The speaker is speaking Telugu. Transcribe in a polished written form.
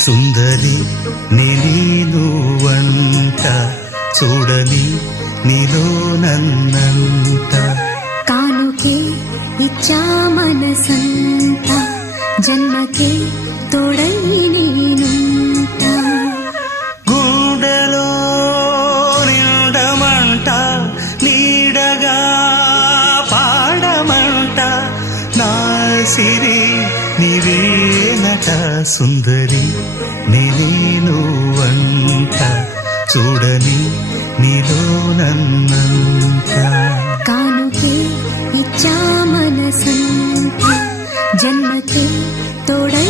సుందరి నేను వంట చూడని నీలో నన్నంట కానుకే ఇచ్చా మనసంత జన్మకే తోడై నేనుంట గుండెలో నిండమంట నీడగా పాడమంట నా సిరి నీవేనట సుందరి నేను వంట చూడని నీలో నన్నంత కానుకే ఇచ్చా మనసంత జన్మకే తోడై